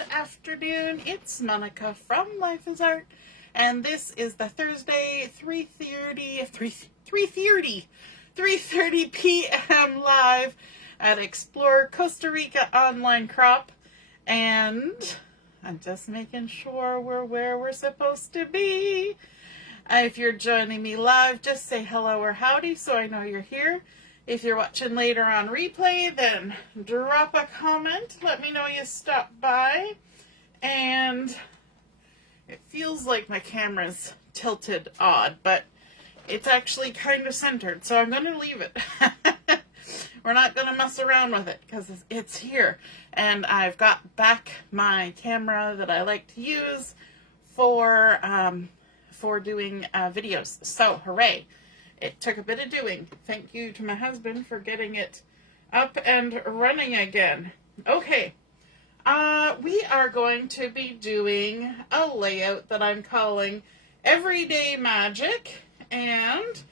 Good afternoon, it's Monica from Life is Art, and this is the Thursday 3:30 p.m. live at Explore Costa Rica online crop, and I'm just making sure we're where we're supposed to be. If you're joining me live, just say hello or howdy so I know you're here. If you're watching later on replay, then drop a comment. Let me know you stopped by. And it feels like my camera's tilted odd, but it's actually kind of centered, so I'm going to leave it. We're not going to mess around with it because it's here. And I've got back my camera that I like to use for doing videos. So, hooray. It took a bit of doing. Thank you to my husband for getting it up and running again. Okay, we are going to be doing a layout that I'm calling Everyday Magic, and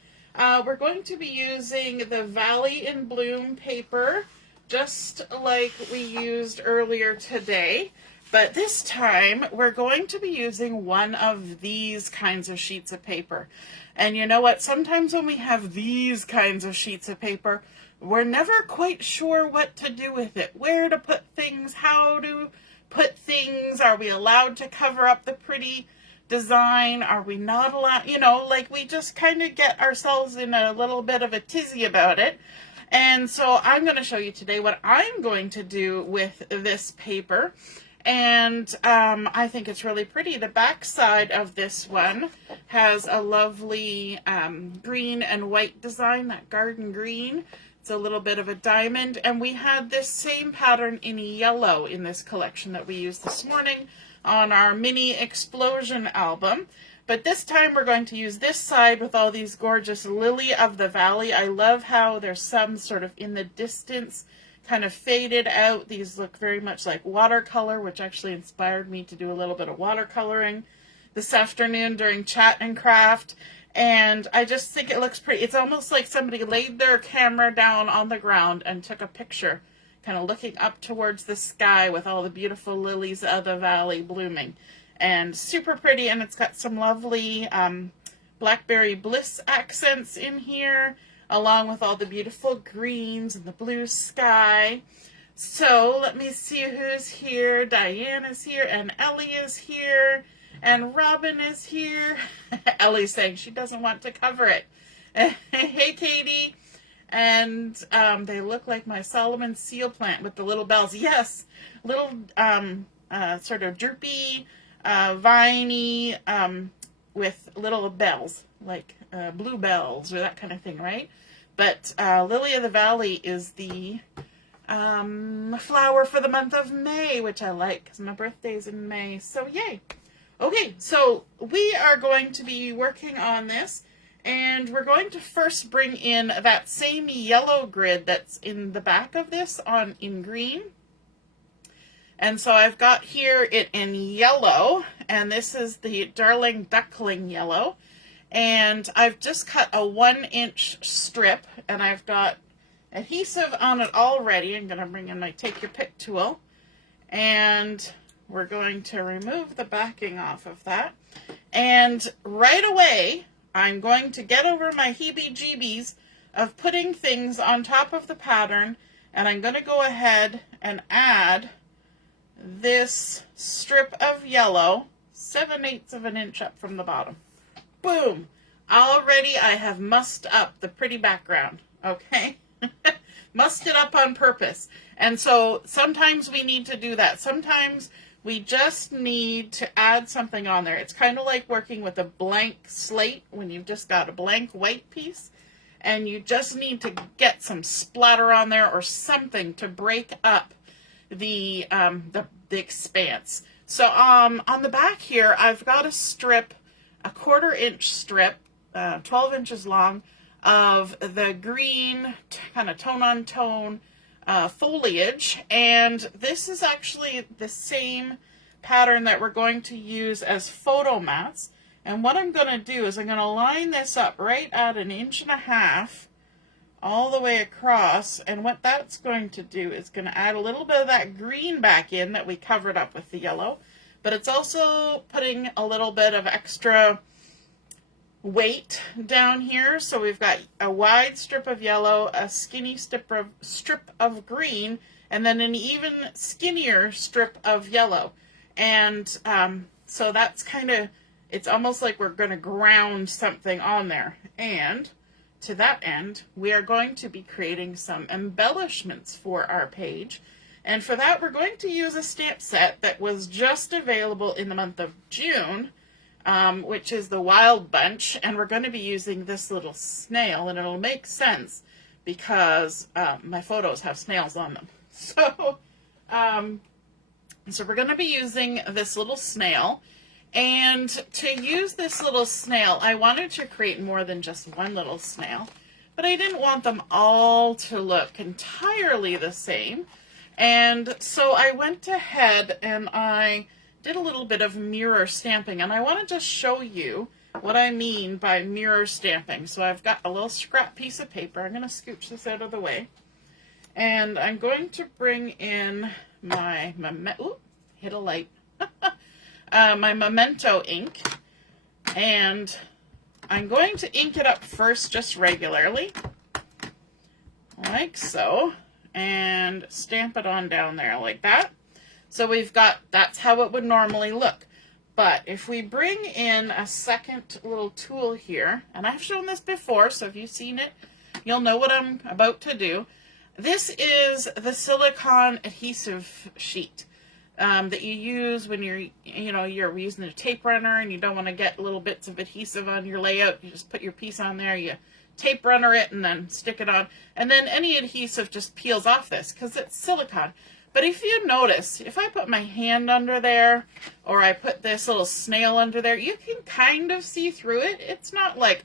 we're going to be using the Valley in Bloom paper, just like we used earlier today. But this time, we're going to be using one of these kinds of sheets of paper. And you know what? Sometimes when we have these kinds of sheets of paper, we're never quite sure what to do with it. Where to put things, how to put things. Are we allowed to cover up the pretty design? Are we not allowed? You know, like we just kind of get ourselves in a little bit of a tizzy about it. And so I'm going to show you today what I'm going to do with this paper. And I think it's really pretty. The back side of this one has a lovely green and white design, that garden green. It's a little bit of a diamond. And we had this same pattern in yellow in this collection that we used this morning on our mini explosion album. But this time we're going to use this side with all these gorgeous lily of the valley. I love how there's some sort of in the distance kind of faded out. These look very much like watercolor, which actually inspired me to do a little bit of watercoloring this afternoon during Chat and Craft. And I just think it looks pretty. It's almost like somebody laid their camera down on the ground and took a picture, kind of looking up towards the sky with all the beautiful lilies of the valley blooming. And super pretty, and it's got some lovely Blackberry Bliss accents in here, along with all the beautiful greens and the blue sky. So let me see who's here. Diane is here, and Ellie is here, and Robin is here. Ellie's saying she doesn't want to cover it. Hey, Katie. And they look like my Solomon seal plant with the little bells. Yes, little sort of droopy, viney, with little bells, like blue bells or that kind of thing, right? But Lily of the Valley is the flower for the month of May, which I like because my birthday's in May, so yay. Okay, so we are going to be working on this, and we're going to first bring in that same yellow grid that's in the back of this in green. And so I've got here it in yellow, and this is the Darling Duckling yellow. And I've just cut a 1-inch strip, and I've got adhesive on it already. I'm going to bring in my Take Your Pick tool, and we're going to remove the backing off of that. And right away, I'm going to get over my heebie-jeebies of putting things on top of the pattern, and I'm going to go ahead and add this strip of yellow, 7/8 of an inch up from the bottom. Boom! Already I have mussed up the pretty background, okay? Mussed it up on purpose. And so sometimes we need to do that. Sometimes we just need to add something on there. It's kind of like working with a blank slate when you've just got a blank white piece, and you just need to get some splatter on there or something to break up the expanse. So on the back here, I've got a strip, a 1/4 inch strip, 12 inches long, of the green kind of tone-on-tone foliage, and this is actually the same pattern that we're going to use as photo mats. And what I'm going to do is I'm going to line this up right at 1.5 inches all the way across, and what that's going to do is going to add a little bit of that green back in that we covered up with the yellow, but it's also putting a little bit of extra weight down here. So we've got a wide strip of yellow, a skinny strip of green, and then an even skinnier strip of yellow. And so that's kind of, it's almost like we're going to ground something on there. And to that end, we are going to be creating some embellishments for our page. And for that, we're going to use a stamp set that was just available in the month of June, which is the Wild Bunch. And we're going to be using this little snail, and it'll make sense because my photos have snails on them. So we're going to be using this little snail. And to use this little snail, I wanted to create more than just one little snail, but I didn't want them all to look entirely the same. And so I went ahead and I did a little bit of mirror stamping, and I want to just show you what I mean by mirror stamping. So I've got a little scrap piece of paper. I'm going to scooch this out of the way, and I'm going to bring in my hit a light. My Memento ink, and I'm going to ink it up first just regularly, like so, and stamp it on down there like that. So we've got, that's how it would normally look. But if we bring in a second little tool here, and I've shown this before, so if you've seen it, you'll know what I'm about to do. This is the silicone adhesive sheet. That you use when you're using a tape runner and you don't want to get little bits of adhesive on your layout. You just put your piece on there, you tape runner it, and then stick it on. And then any adhesive just peels off this because it's silicone. But if you notice, if I put my hand under there, or I put this little snail under there, you can kind of see through it. It's not like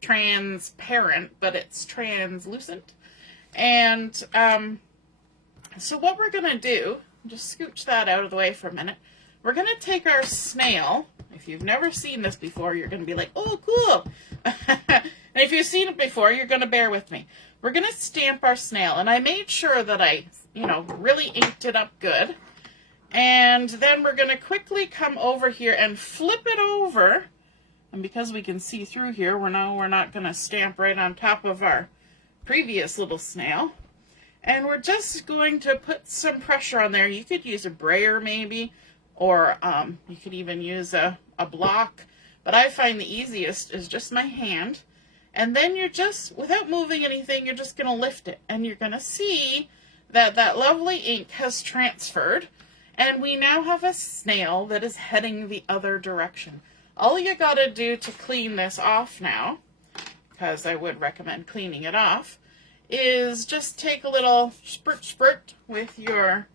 transparent, but it's translucent. And so what we're going to do, just scooch that out of the way for a minute. We're going to take our snail. If you've never seen this before, you're going to be like, oh, cool. And if you've seen it before, you're going to bear with me. We're going to stamp our snail. And I made sure that I, really inked it up good. And then we're going to quickly come over here and flip it over. And because we can see through here, we're not going to stamp right on top of our previous little snail. And we're just going to put some pressure on there. You could use a brayer maybe, or you could even use a block. But I find the easiest is just my hand. And then you're just, without moving anything, you're just going to lift it. And you're going to see that that lovely ink has transferred. And we now have a snail that is heading the other direction. All you got to do to clean this off now, because I would recommend cleaning it off, is just take a little spurt with your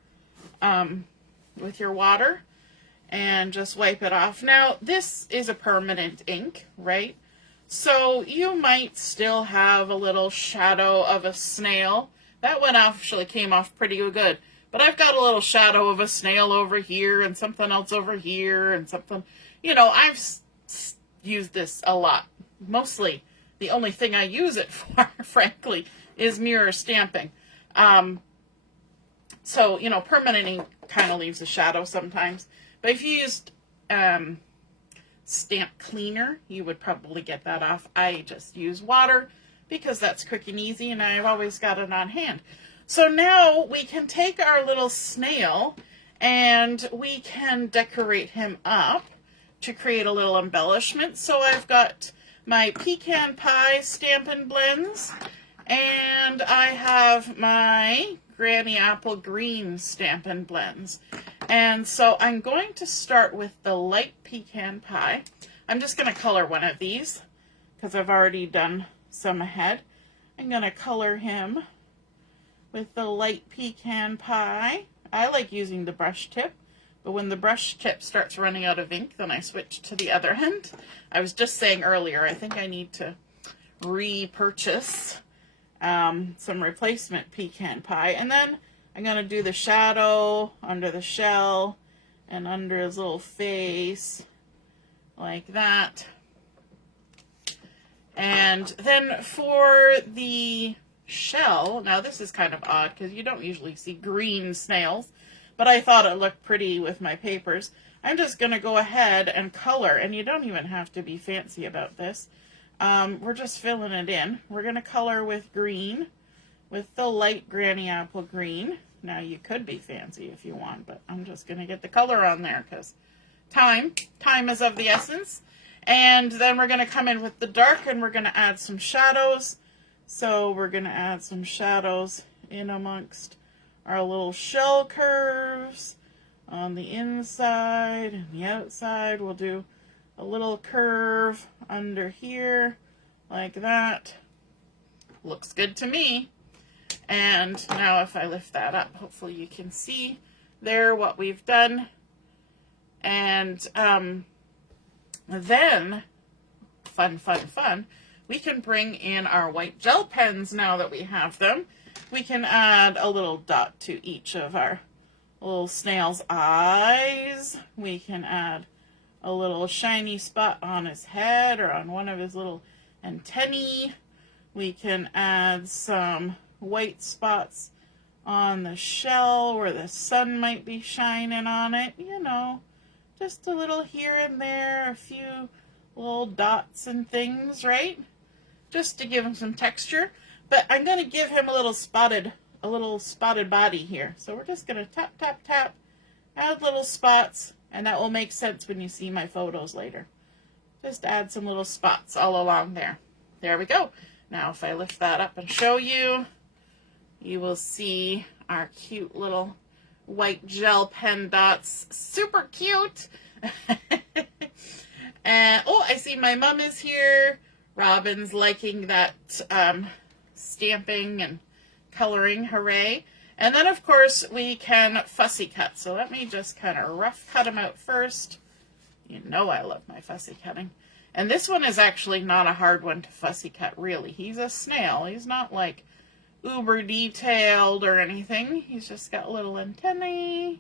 water and just wipe it off. Now, this is a permanent ink, right? So you might still have a little shadow of a snail. That one actually came off pretty good. But I've got a little shadow of a snail over here and something else over here and something. I've used this a lot. Mostly the only thing I use it for, frankly, is mirror stamping. So, permanent ink kind of leaves a shadow sometimes. But if you used stamp cleaner, you would probably get that off. I just use water because that's quick and easy, and I've always got it on hand. So now we can take our little snail and we can decorate him up to create a little embellishment. So I've got my pecan pie Stampin' blends, and I have my Granny Apple Green Stampin' blends. And so I'm going to start with the light pecan pie. I'm just going to color one of these because I've already done some ahead. I'm going to color him with the light pecan pie. I like using the brush tip, but when the brush tip starts running out of ink, then I switch to the other end. I was just saying earlier, I think I need to repurchase some replacement pecan pie. And then I'm going to do the shadow under the shell and under his little face, like that. And then for the shell, now this is kind of odd because you don't usually see green snails, but I thought it looked pretty with my papers. I'm just going to go ahead and color, and you don't even have to be fancy about this. We're just filling it in. We're going to color with green, with the light granny apple green. Now you could be fancy if you want, but I'm just going to get the color on there because time is of the essence. And then we're going to come in with the dark, and we're going to add some shadows. So we're going to add some shadows in amongst our little shell curves on the inside and the outside. We'll do a little curve under here like that. Looks good to me. And now if I lift that up, hopefully you can see there what we've done. And then, fun, we can bring in our white gel pens now that we have them. We can add a little dot to each of our little snail's eyes. We can add a little shiny spot on his head or on one of his little antennae. We can add some white spots on the shell where the sun might be shining on it, you know, just a little here and there, a few little dots and things, right? Just to give him some texture. But I'm going to give him a little spotted body here. So we're just going to tap, tap, tap, add little spots, and that will make sense when you see my photos later. Just add some little spots all along there. There we go. Now if I lift that up and show you, you will see our cute little white gel pen dots. Super cute. And oh, I see my mom is here. Robin's liking that stamping and coloring. Hooray. And then of course we can fussy cut. So let me just kind of rough cut them out first. You know I love my fussy cutting. And this one is actually not a hard one to fussy cut, really. He's a snail. He's not like uber detailed or anything. He's just got little antennae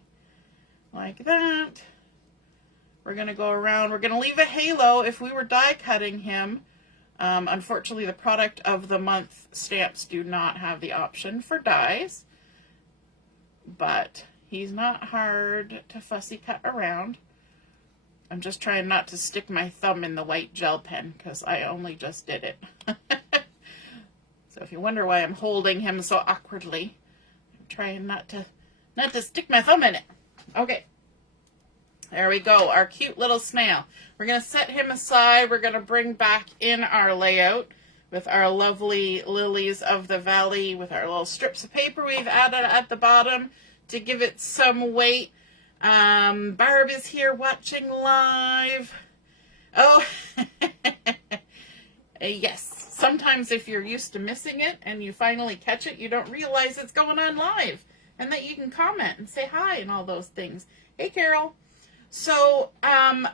like that. We're going to go around. We're going to leave a halo. If we were die cutting him, unfortunately the product of the month stamps do not have the option for dies, but he's not hard to fussy cut around. I'm just trying not to stick my thumb in the white gel pen because I only just did it. So if you wonder why I'm holding him so awkwardly, I'm trying not to stick my thumb in it. Okay. There we go, our cute little snail. We're going to set him aside. We're going to bring back in our layout with our lovely lilies of the valley with our little strips of paper we've added at the bottom to give it some weight. Barb is here watching live. Oh, yes. Sometimes if you're used to missing it and you finally catch it, you don't realize it's going on live and that you can comment and say hi and all those things. Hey, Carol. So,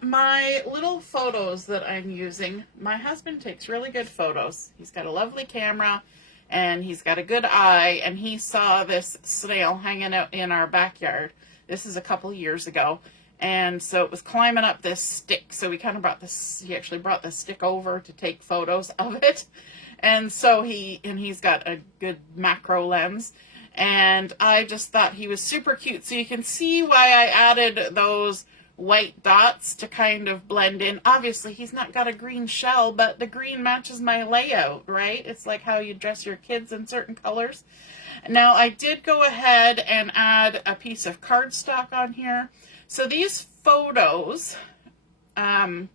my little photos that I'm using, my husband takes really good photos. He's got a lovely camera and he's got a good eye, and he saw this snail hanging out in our backyard. This is a couple years ago. And so it was climbing up this stick. So we kind of he actually brought the stick over to take photos of it. And so he's got a good macro lens. And I just thought he was super cute. So you can see why I added those white dots to kind of blend in. Obviously he's not got a green shell, but the green matches my layout, right? It's like how you dress your kids in certain colors. Now I did go ahead and add a piece of cardstock on here. So these photos are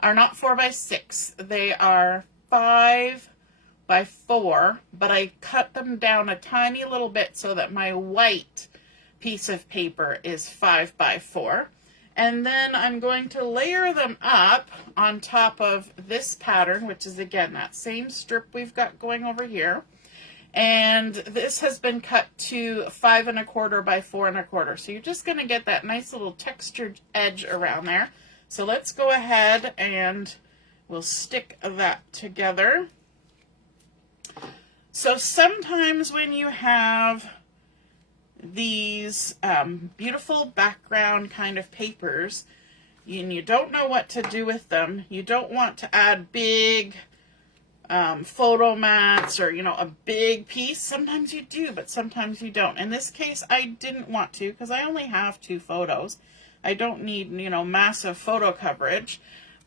not 4x6. They are 5x4, but I cut them down a tiny little bit so that my white piece of paper is 5x4. And then I'm going to layer them up on top of this pattern, which is again that same strip we've got going over here. And this has been cut to 5 1/4 by 4 1/4. So you're just going to get that nice little textured edge around there. So let's go ahead and we'll stick that together. So sometimes when you have these beautiful background kind of papers and you don't know what to do with them, you don't want to add big photo mats or, you know, a big piece. Sometimes you do, but sometimes you don't. In this case, I didn't want to because I only have 2 photos. I don't need, you know, massive photo coverage.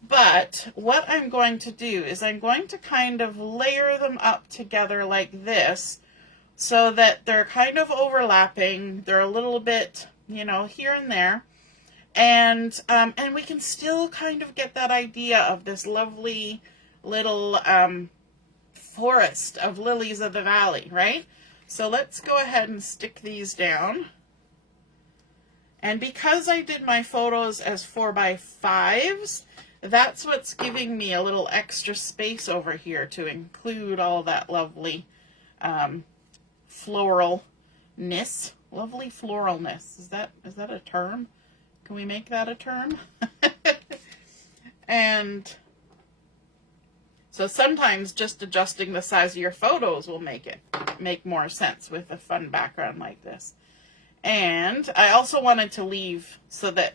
But what I'm going to do is I'm going to kind of layer them up together like this so that they're kind of overlapping. They're a little bit, you know, here and there. And we can still kind of get that idea of this lovely little forest of lilies of the valley, right? So let's go ahead and stick these down. And because I did my photos as 4x5s, that's what's giving me a little extra space over here to include all that lovely floralness. Lovely floralness. Is that a term? Can we make that a term? And so sometimes just adjusting the size of your photos will make more sense with a fun background like this. And I also wanted to leave so that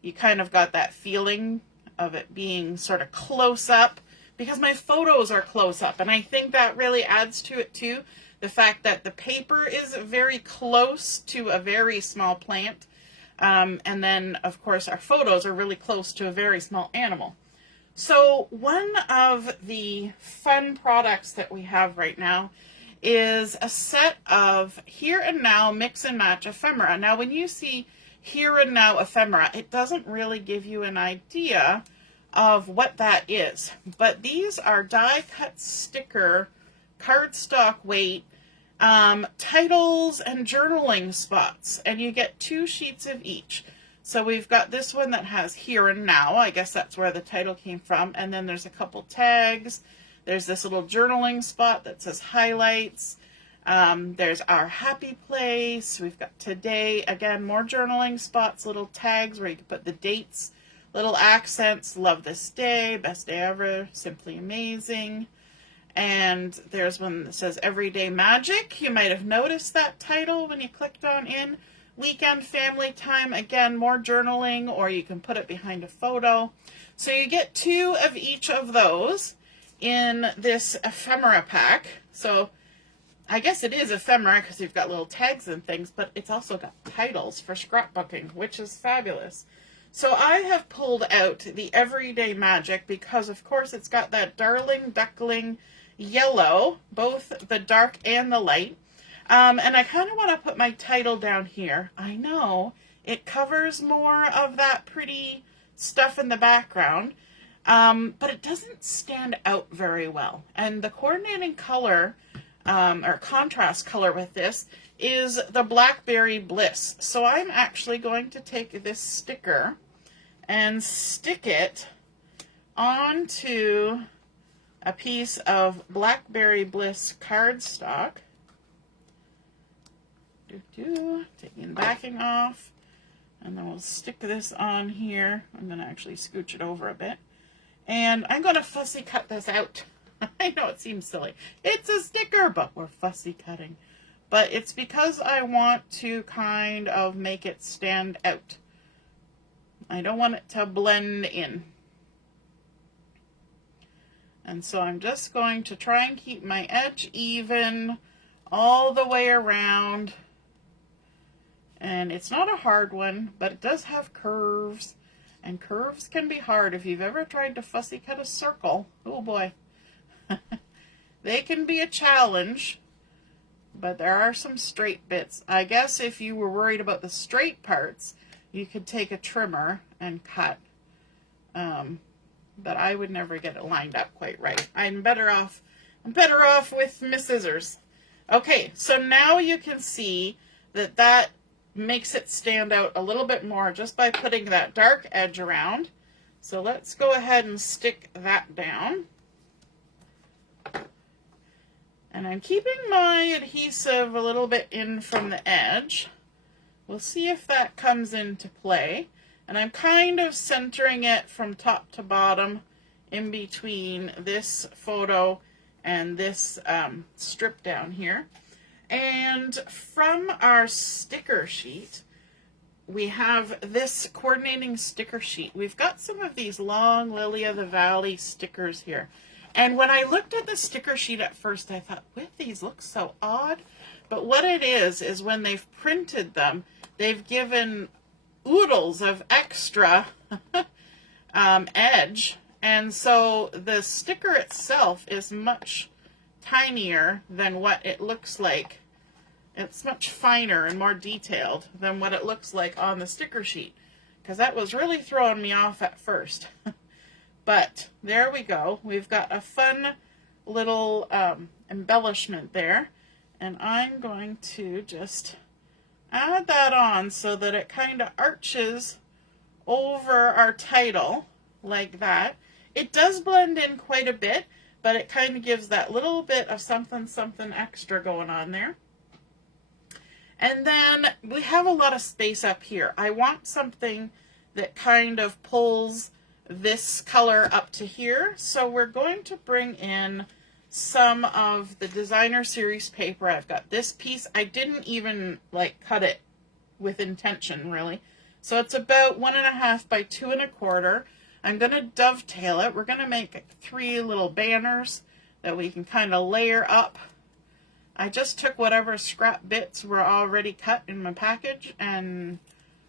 you kind of got that feeling of it being sort of close up, because my photos are close up, and I think that really adds to it too. The fact that the paper is very close to a very small plant, and then of course our photos are really close to a very small animal. So one of the fun products that we have right now is a set of Here and Now Mix and Match ephemera. Now when you see Here and Now ephemera, it doesn't really give you an idea of what that is. But these are die cut sticker, cardstock weight, titles and journaling spots. And you get 2 sheets of each. So we've got this one that has Here and Now. I guess that's where the title came from. And then there's a couple tags. There's this little journaling spot that says highlights. There's Our Happy Place. We've got Today. Again, more journaling spots, little tags where you can put the dates, little accents. Love this day. Best day ever. Simply amazing. And there's one that says Everyday Magic. You might have noticed that title when you clicked on in. Weekend Family Time. Again, more journaling, or you can put it behind a photo. So you get 2 of each of those in this ephemera pack. So I guess it is ephemera because you've got little tags and things, but it's also got titles for scrapbooking, which is fabulous. So I have pulled out the Everyday Magic because, of course, it's got that Darling Duckling yellow, both the dark and the light. And I kind of want to put my title down here. I know it covers more of that pretty stuff in the background, but it doesn't stand out very well. And the coordinating color, or contrast color with this, is the Blackberry Bliss. So I'm actually going to take this sticker and stick it onto a piece of Blackberry Bliss cardstock. Taking the backing off, and then we'll stick this on here. I'm going to actually scooch it over a bit, and I'm going to fussy cut this out. I know it seems silly. It's a sticker, but we're fussy cutting. But it's because I want to kind of make it stand out. I don't want it to blend in. And so I'm just going to try and keep my edge even all the way around. And it's not a hard one, but it does have curves. And curves can be hard. If you've ever tried to fussy cut a circle, oh boy. They can be a challenge, but there are some straight bits. I guess if you were worried about the straight parts, you could take a trimmer and cut. But I would never get it lined up quite right. I'm better off with my scissors. Okay, so now you can see that that makes it stand out a little bit more just by putting that dark edge around. So let's go ahead and stick that down. And I'm keeping my adhesive a little bit in from the edge. We'll see if that comes into play. And I'm kind of centering it from top to bottom in between this photo and this strip down here. And from our sticker sheet, we have this coordinating sticker sheet. We've got some of these long Lily of the Valley stickers here. And when I looked at the sticker sheet at first, I thought, "With these looks so odd." But what it is when they've printed them, they've given oodles of extra edge. And so the sticker itself is much tinier than what it looks like. It's much finer and more detailed than what it looks like on the sticker sheet, because that was really throwing me off at first. But there we go. We've got a fun little embellishment there. And I'm going to just add that on so that it kind of arches over our title like that. It does blend in quite a bit, but it kind of gives that little bit of something extra going on there. And then we have a lot of space up here. I want something that kind of pulls this color up to here. So we're going to bring in some of the designer series paper. I've got this piece. I didn't even like cut it with intention really. So it's about 1.5 by 2 1/4. I'm going to dovetail it. We're going to make 3 little banners that we can kind of layer up. I just took whatever scrap bits were already cut in my package and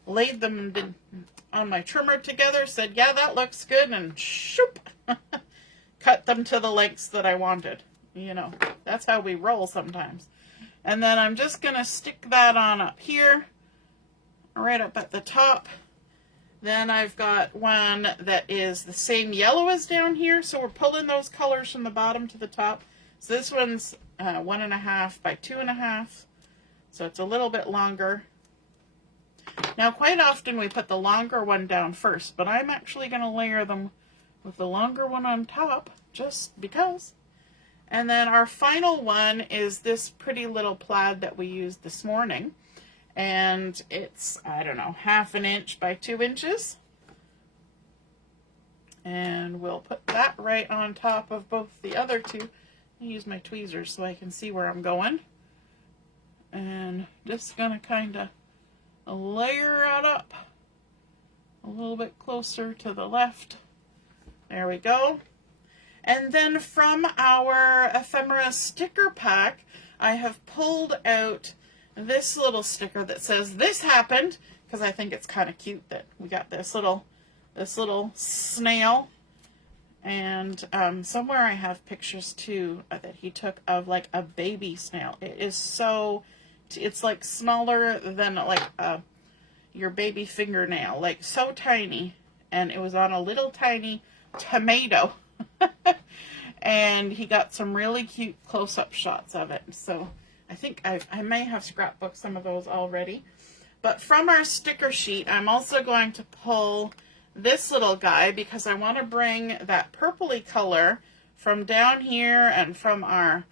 laid them on my trimmer together, said, yeah, that looks good, and shoop, cut them to the lengths that I wanted. You know, that's how we roll sometimes. And then I'm just going to stick that on up here, right up at the top. Then I've got one that is the same yellow as down here, so we're pulling those colors from the bottom to the top. So this one's 1.5 by 2 1/2, so it's a little bit longer. Now quite often we put the longer one down first, but I'm actually going to layer them with the longer one on top, just because. And then our final one is this pretty little plaid that we used this morning. And it's, I don't know, 1/2 inch by 2 inches. And we'll put that right on top of both the other two. I use my tweezers so I can see where I'm going. And just gonna kind of layer it up a little bit closer to the left. There we go. And then from our Ephemera sticker pack, I have pulled out this little sticker that says "This happened," because I think it's kind of cute that we got this little snail. And somewhere I have pictures too that he took of like a baby snail. It is so, it's like smaller than like your baby fingernail, like so tiny. And it was on a little tiny tomato. And he got some really cute close-up shots of it. So I think I may have scrapbooked some of those already. But from our sticker sheet, I'm also going to pull this little guy because I want to bring that purpley color from down here and from our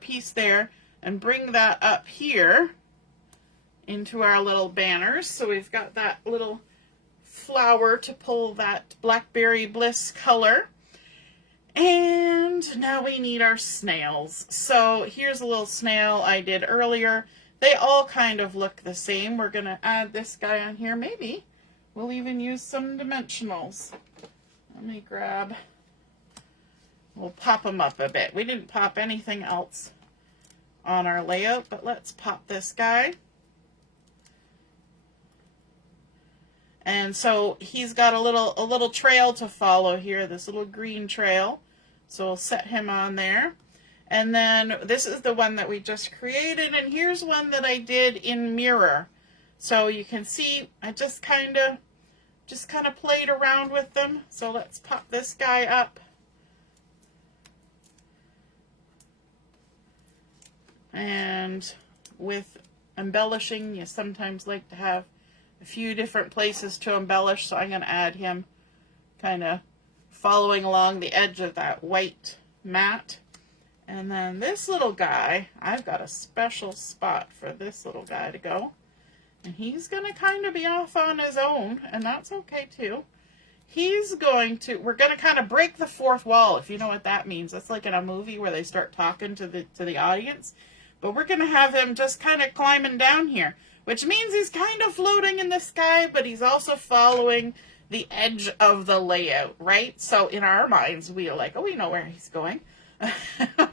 piece there and bring that up here into our little banners. So we've got that little flower to pull that Blackberry Bliss color. And now we need our snails. So here's a little snail I did earlier. They all kind of look the same. We're going to add this guy on here. Maybe we'll even use some dimensionals. Let me grab, we'll pop them up a bit. We didn't pop anything else on our layout, but let's pop this guy. And so he's got a little trail to follow here, this little green trail. So we'll set him on there. And then this is the one that we just created, and here's one that I did in mirror. So you can see I just kind of played around with them. So let's pop this guy up. And with embellishing, you sometimes like to have a few different places to embellish, so I'm going to add him kind of following along the edge of that white mat. And then this little guy, I've got a special spot for this little guy to go. And he's going to kind of be off on his own, and that's okay too. We're going to kind of break the fourth wall, if you know what that means. That's like in a movie where they start talking to the audience. But we're going to have him just kind of climbing down here, which means he's kind of floating in the sky, but he's also following the edge of the layout, right? So in our minds, we are like, oh, we know where he's going.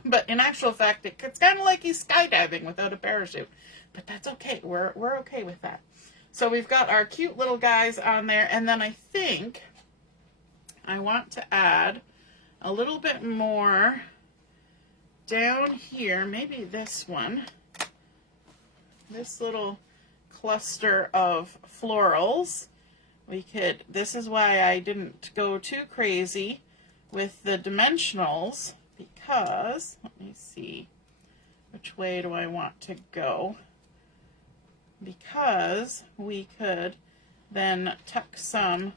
But in actual fact, it's kind of like he's skydiving without a parachute. But that's okay. We're okay with that. So we've got our cute little guys on there. And then I think I want to add a little bit more down here. Maybe this one. This little cluster of florals. This is why I didn't go too crazy with the dimensionals, because, let me see, which way do I want to go? Because we could then tuck some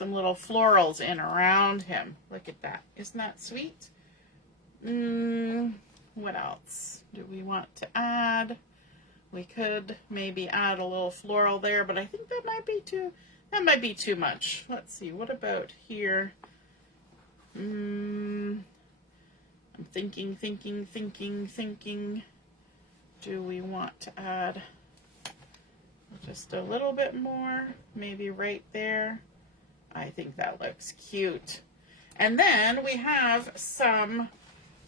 little florals in around him. Look at that. Isn't that sweet? What else do we want to add? We could maybe add a little floral there, but I think that might be too much. Let's see, what about here? I'm thinking. Do we want to add just a little bit more? Maybe right there. I think that looks cute. And then we have some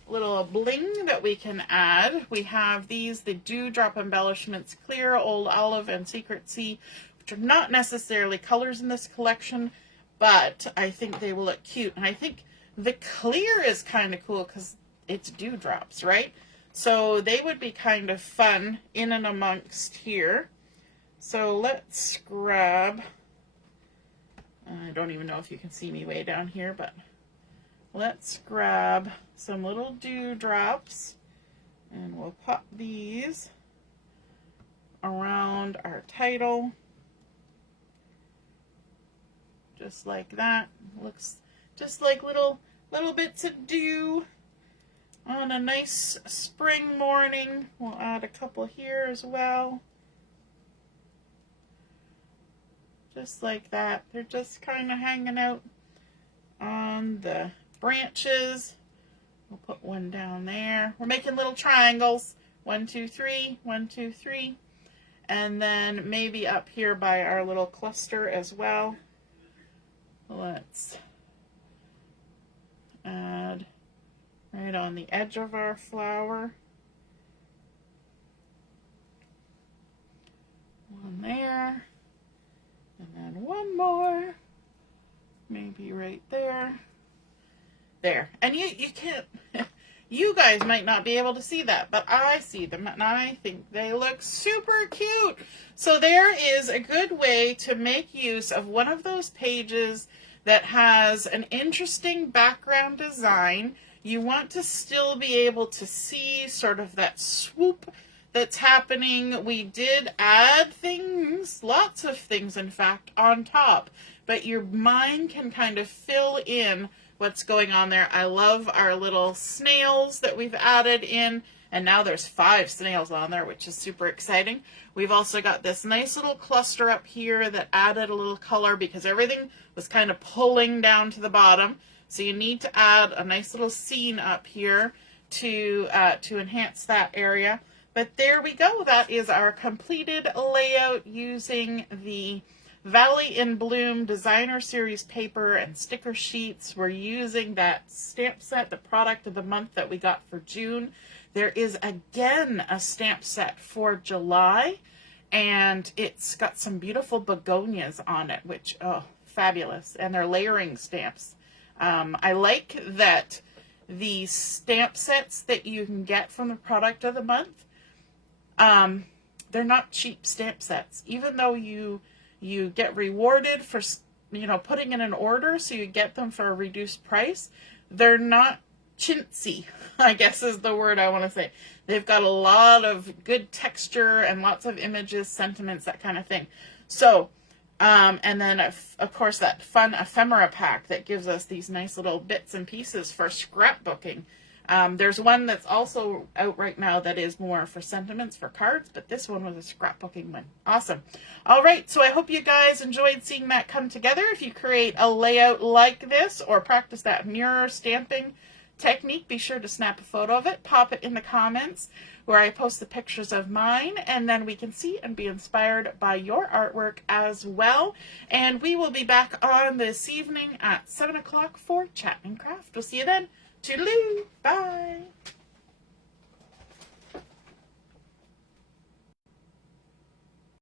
little bling that we can add. We have the Dewdrop Embellishments Clear, Old Olive, and Secret Sea, which are not necessarily colors in this collection, but I think they will look cute. And I think the clear is kind of cool because it's dewdrops, right? So they would be kind of fun in and amongst here. So let's grab, I don't even know if you can see me way down here, but let's grab some little dewdrops and we'll pop these around our title. Just like that. Looks just like little bits of dew on a nice spring morning. We'll add a couple here as well. Just like that. They're just kind of hanging out on the branches. We'll put one down there. We're making little triangles. 1, 2, 3, 1, 2, 3. And then maybe up here by our little cluster as well. Let's add right on the edge of our flower. One there. And then one more. Maybe right there. There. And you can't, you guys might not be able to see that, but I see them and I think they look super cute. So there is a good way to make use of one of those pages that has an interesting background design. You want to still be able to see sort of that swoop that's happening. We did add things, lots of things in fact, on top, but your mind can kind of fill in what's going on there. I love our little snails that we've added in, and now there's 5 snails on there, which is super exciting. We've also got this nice little cluster up here that added a little color because everything was kind of pulling down to the bottom. So you need to add a nice little scene up here to enhance that area. But there we go. That is our completed layout using the Valley in Bloom Designer Series paper and sticker sheets. We're using that stamp set, the product of the month that we got for June. There is again a stamp set for July, and it's got some beautiful begonias on it, which, oh, fabulous. And they're layering stamps. I like that the stamp sets that you can get from the product of the month, they're not cheap stamp sets. Even though you get rewarded for, putting in an order, so you get them for a reduced price, they're not chintzy, I guess is the word I want to say. They've got a lot of good texture and lots of images, sentiments, that kind of thing. So, and then of course that fun ephemera pack that gives us these nice little bits and pieces for scrapbooking. There's one that's also out right now that is more for sentiments, for cards, but this one was a scrapbooking one. Awesome. All right, so I hope you guys enjoyed seeing that come together. If you create a layout like this or practice that mirror stamping technique, be sure to snap a photo of it, pop it in the comments where I post the pictures of mine, and then we can see and be inspired by your artwork as well. And we will be back on this evening at 7 o'clock for Chat and Craft. We'll see you then. Toodaloo. Bye.